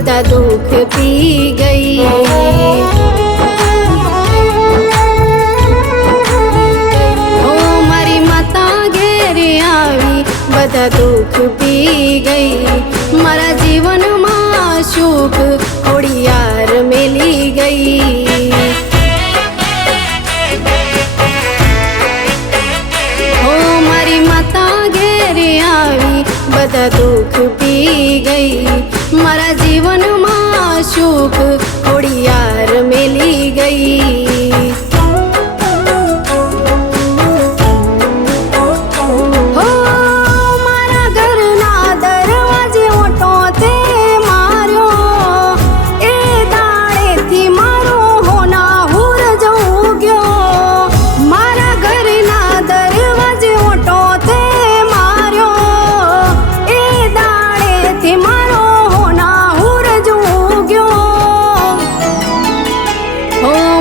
બધા દુઃખ પી ગઈ। ઓ મારી માતા ઘેરે આવી બધા દુઃખ પી ગઈ। મારા જીવનમાં સુખ ખોડિયાર મેલી ગઈ। ઓ મારી માતા ઘેરે આવી બધા દુઃખ પી ગઈ। મારા જીવનમાં સુખ ખોડિયાર મેલી ગઈ।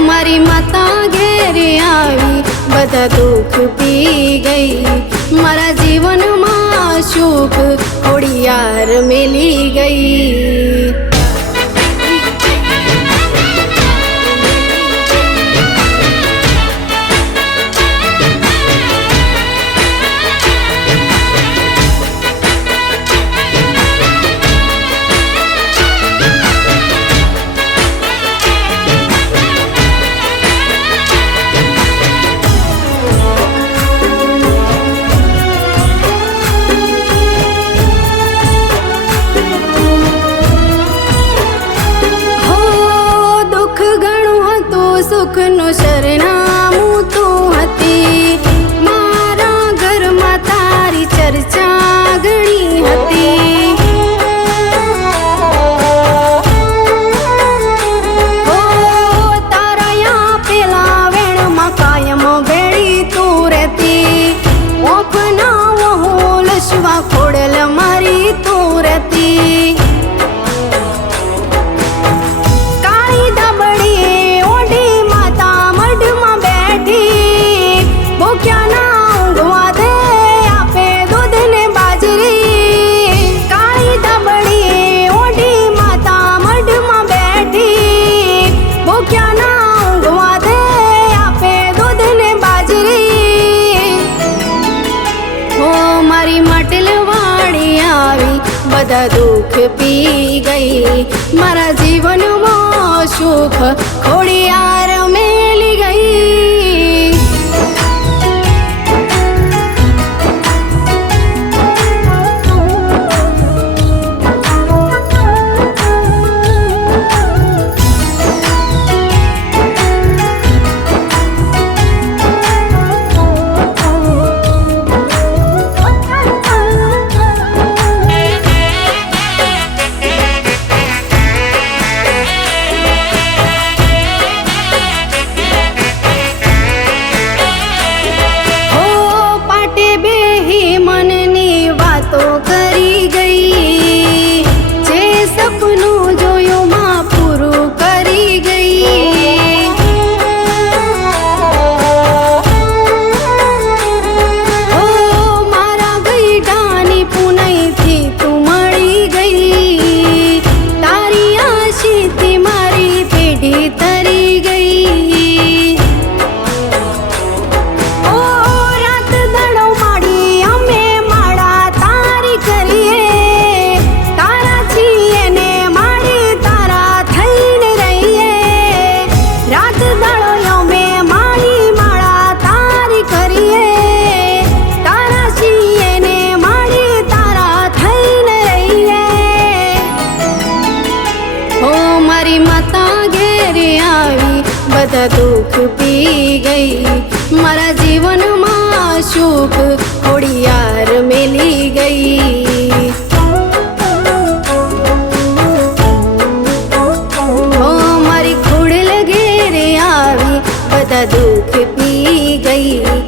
મારી માતા ઘેરે આવી બધા દુઃખ પી ગઈ। મારા જીવનમાં સુખ ખોડિયાર મેલી ગઈ। સુખનું સરનામું તું હતી। મારા ઘરમાં તારી ચર્ચા ઘણી હતી। ઓ તારા પેલા વેણમાં કાયમ ભેળી તું રહેતી। ઓપના વહુલસવા ખોડલ મારી તું રહેતી। મારી માટલવાળી આવી બધા દુઃખ પી ગઈ। મારા જીવનમાં સુખ ખોડિયાર મેલી ગઈ। મારી માતા ઘેરે આવી બધા દુઃખ પી ગઈ। મારા જીવનમાં સુખ ખોડિયાર મેલી ગઈ। ઓ મારી ખોડલ ઘેરે આવી બધા દુઃખ પી ગઈ।